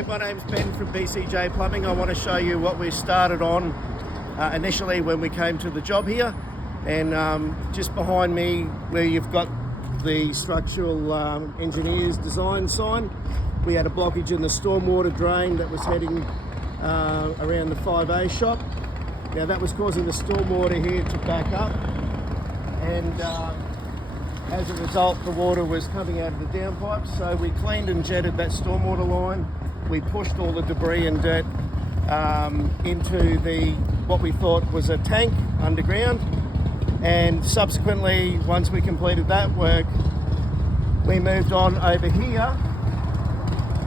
Hello, my name's Ben from BCJ Plumbing. I want to show you what we started on initially when we came to the job here. And just behind me where you've got the structural engineer's design sign, we had a blockage in the stormwater drain that was heading around the 5A shop. Now that was causing the stormwater here to back up, and as a result the water was coming out of the downpipes. So we cleaned and jetted that stormwater line. We pushed all the debris and dirt into what we thought was a tank underground, and subsequently, once we completed that work, we moved on over here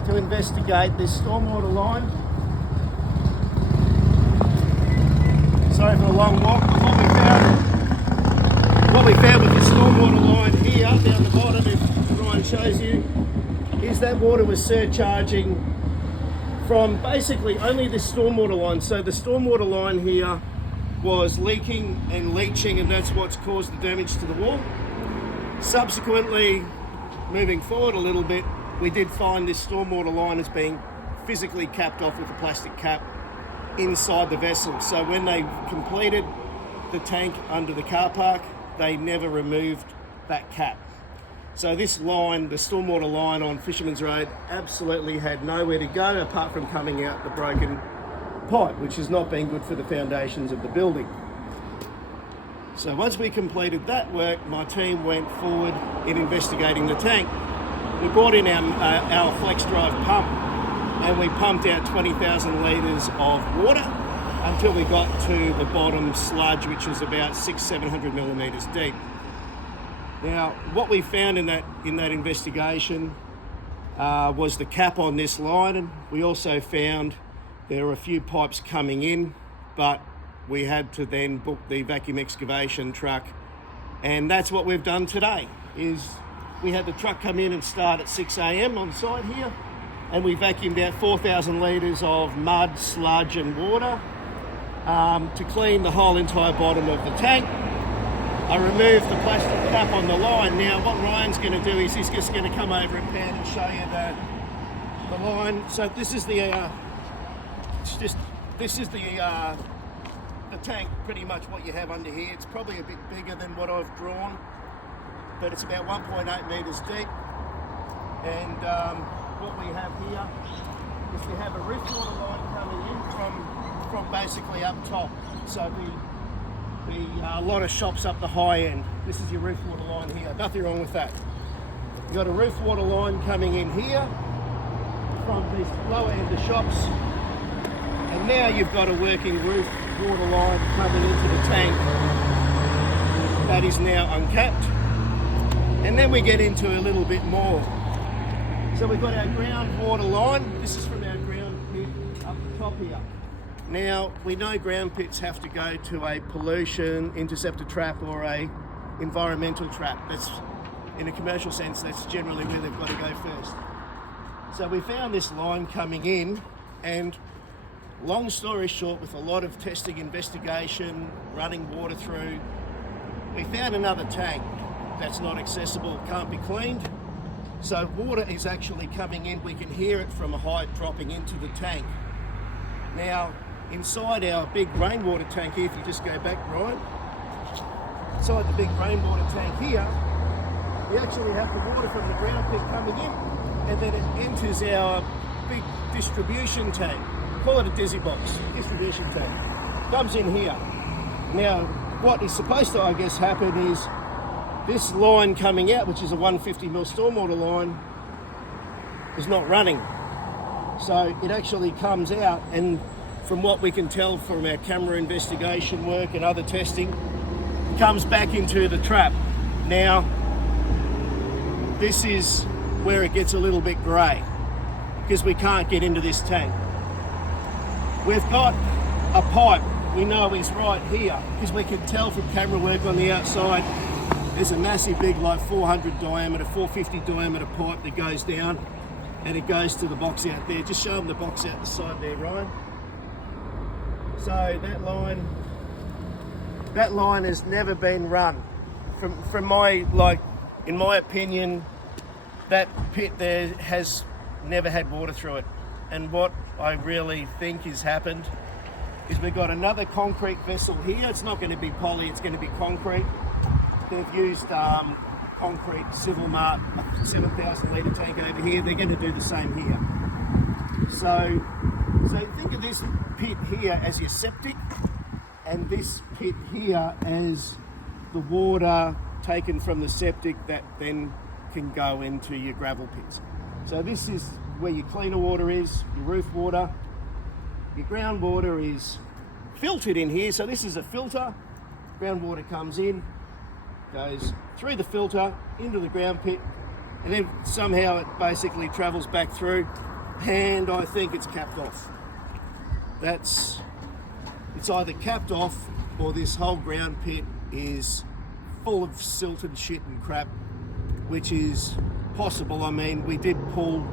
to investigate this stormwater line. Sorry for the long walk. What we found with the stormwater line here down the bottom, if Ryan shows you, is that water was surcharging from basically only the stormwater line. So the stormwater line here was leaking and leaching, and that's what's caused the damage to the wall. Subsequently, moving forward a little bit, we did find this stormwater line as being physically capped off with a plastic cap inside the vessel. So when they completed the tank under the car park, they never removed that cap. So this line, the stormwater line on Fisherman's Road, absolutely had nowhere to go apart from coming out the broken pipe, which has not been good for the foundations of the building. So once we completed that work, my team went forward in investigating the tank. We brought in our flex drive pump, and we pumped out 20,000 litres of water until we got to the bottom sludge, which was about 600-700 millimetres deep. Now, what we found in that investigation was the cap on this line, and we also found there were a few pipes coming in, but we had to then book the vacuum excavation truck, and that's what we've done today. Is we had the truck come in and start at 6 a.m. on site here, and we vacuumed out 4,000 litres of mud, sludge and water to clean the whole entire bottom of the tank. I removed the plastic cap on the line. Now what Ryan's going to do is he's just going to come over and pan and show you the line. So this is the tank, pretty much what you have under here. It's probably a bit bigger than what I've drawn, but it's about 1.8 metres deep. And what we have here is we have a roof water line coming in from basically up top. So a lot of shops up the high end. This is your roof water line here. Nothing wrong with that. You've got a roof water line coming in here from these lower end of shops. And now you've got a working roof water line coming into the tank that is now uncapped. And then we get into a little bit more. So we've got our groundwater line. This is from our ground pit up the top here. Now, we know ground pits have to go to a pollution interceptor trap or a environmental trap. That's, in a commercial sense, that's generally where they've got to go first. So we found this line coming in, and long story short, with a lot of testing, investigation, running water through, we found another tank that's not accessible, can't be cleaned. So water is actually coming in. We can hear it from a height dropping into the tank. Now, inside our big rainwater tank here, if you just go back, Ryan, inside the big rainwater tank here, we actually have the water from the ground pit coming in, and then it enters our big distribution tank. Call it a dizzy box, distribution tank. Comes in here. Now, what is supposed to, I guess, happen is this line coming out, which is a 150 mil stormwater line, is not running. So it actually comes out, and from what we can tell from our camera investigation work and other testing, it comes back into the trap. Now, this is where it gets a little bit grey, because we can't get into this tank. We've got a pipe we know is right here, because we can tell from camera work on the outside, there's a massive big, like 400 diameter, 450 diameter pipe that goes down, and it goes to the box out there. Just show them the box out the side there, Ryan. So that line has never been run. From my, in my opinion, that pit there has never had water through it. and what I really think has happened is we've got another concrete vessel here. It's not going to be poly, it's going to be concrete. They've used concrete Civil Mart, a 7,000 litre tank over here. They're going to do the same here. So think of this pit here as your septic, and this pit here as the water taken from the septic that then can go into your gravel pits. So this is where your cleaner water is, your roof water. Your groundwater is filtered in here. So this is a filter. Groundwater comes in, goes through the filter into the ground pit, and then somehow it basically travels back through, and I think it's capped off. It's either capped off, or this whole ground pit is full of silt and shit and crap, which is possible. I mean, we did pull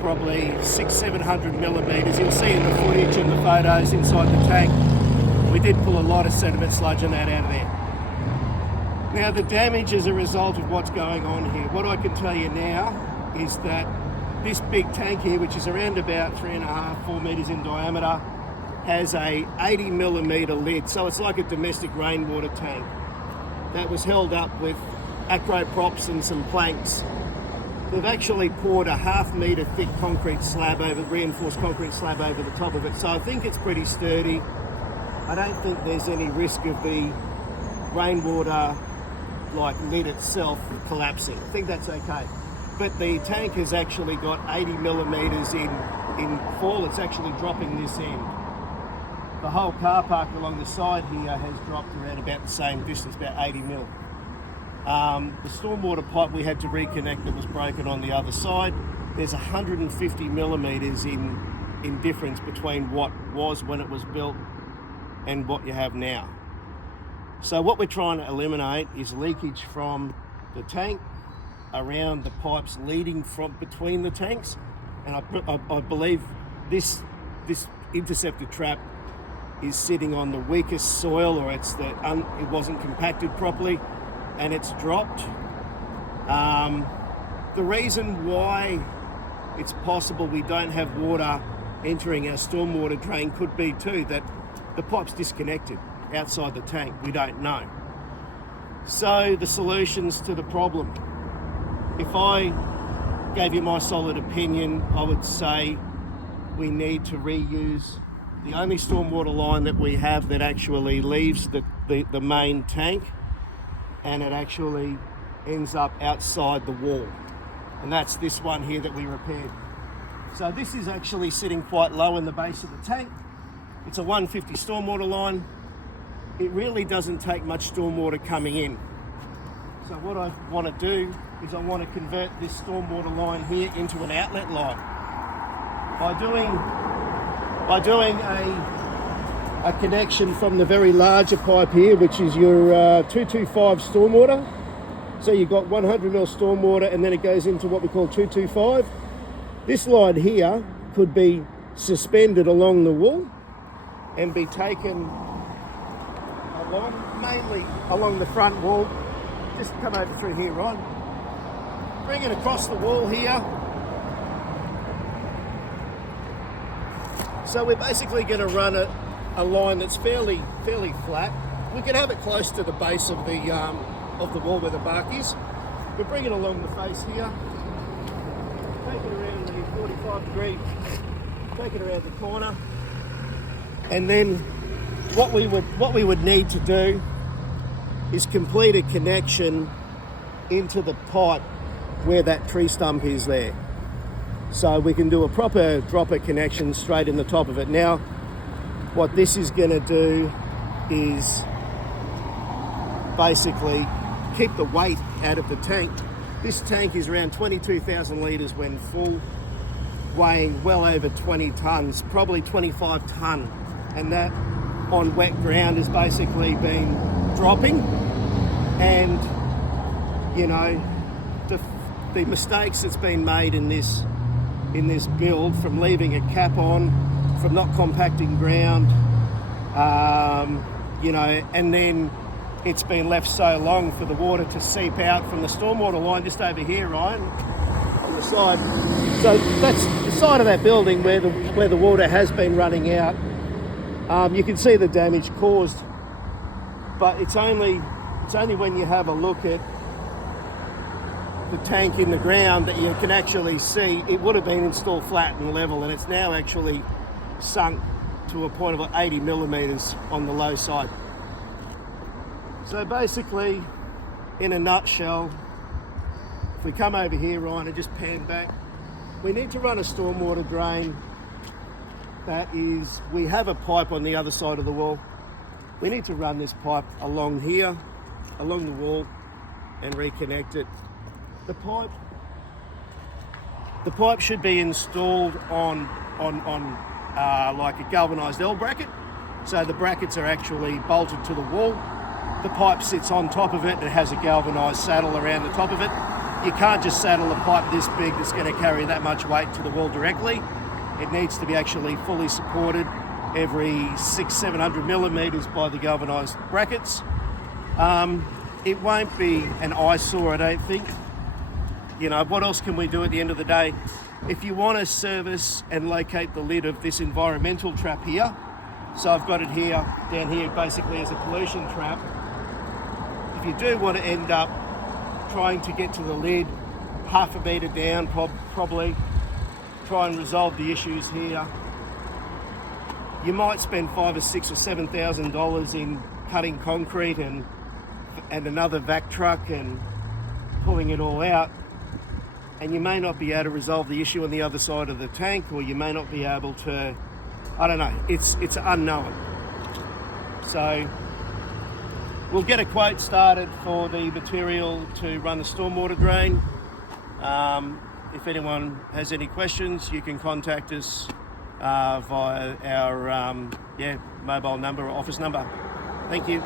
probably 600-700 millimeters. You'll see in the footage and the photos inside the tank, we did pull a lot of sediment sludge and that out of there. Now, the damage as a result of what's going on here, what I can tell you now is that this big tank here, which is around about 3.5-4 meters in diameter, has a 80 millimeter lid. So it's like a domestic rainwater tank that was held up with acro props and some planks. They've actually poured a 1/2 meter thick concrete slab over, reinforced concrete slab over the top of it. So I think it's pretty sturdy. I don't think there's any risk of the rainwater lid itself collapsing. I think that's okay. But the tank has actually got 80 millimeters in fall. It's actually dropping this end. The whole car park along the side here has dropped around about the same distance, about 80 mil. The stormwater pipe we had to reconnect that was broken on the other side. There's 150 millimeters in difference between what was when it was built and what you have now. So what we're trying to eliminate is leakage from the tank around the pipes leading from between the tanks, and I believe this interceptor trap is sitting on the weakest soil, or it wasn't compacted properly and it's dropped. The reason why it's possible we don't have water entering our stormwater drain could be too that the pipe's disconnected outside the tank. We don't know. So the solutions to the problem, if I gave you my solid opinion, I would say we need to reuse the only stormwater line that we have that actually leaves the main tank, and it actually ends up outside the wall. And that's this one here that we repaired. So this is actually sitting quite low in the base of the tank. It's a 150 stormwater line. It really doesn't take much stormwater coming in. So what I want to do is I want to convert this stormwater line here into an outlet line. By doing a connection from the very larger pipe here, which is your 225 stormwater. So you've got 100 mil stormwater, and then it goes into what we call 225. This line here could be suspended along the wall and be taken mainly along the front wall. Just come over through here, Ron. Bring it across the wall here. So we're basically going to run a line that's fairly flat. We can have it close to the base of the wall where the bark is. We bring it along the face here. Take it around the 45 degree. Take it around the corner, and then what we would need to do is complete a connection into the pipe where that tree stump is there. So we can do a proper dropper connection straight in the top of it. Now, what this is going to do is basically keep the weight out of the tank. This tank is around 22,000 litres when full, weighing well over 20 tonnes, probably 25 tonne. And that on wet ground has basically been dropping. And, you know, the mistakes that's been made in this build, from leaving a cap on, from not compacting ground, you know, and then it's been left so long for the water to seep out from the stormwater line just over here, Ryan, on the side. So that's side of that building where the water has been running out, you can see the damage caused, but it's only when you have a look at the tank in the ground that you can actually see it would have been installed flat and level, and it's now actually sunk to a point of 80 millimeters on the low side. So basically, in a nutshell, if we come over here, Ryan, and just pan back, we need to run a stormwater drain. That is, we have a pipe on the other side of the wall. We need to run this pipe along here, along the wall, and reconnect it. The pipe should be installed on like a galvanized L bracket. So the brackets are actually bolted to the wall. The pipe sits on top of it and it has a galvanized saddle around the top of it. You can't just saddle a pipe this big that's going to carry that much weight to the wall directly. It needs to be actually fully supported every 600-700 millimeters by the galvanized brackets. It won't be an eyesore, I don't think. You know, what else can we do at the end of the day? If you want to service and locate the lid of this environmental trap here, so I've got it here, down here, basically as a pollution trap. If you do want to end up trying to get to the lid, half a metre down, probably, try and resolve the issues here, you might spend $5,000 or $6,000 or $7,000 in cutting concrete and another vac truck and pulling it all out, and you may not be able to resolve the issue on the other side of the tank, or you may not be able to, I don't know, it's unknown. So we'll get a quote started for the material to run the stormwater drain. If anyone has any questions, you can contact us via our mobile number or office number. Thank you.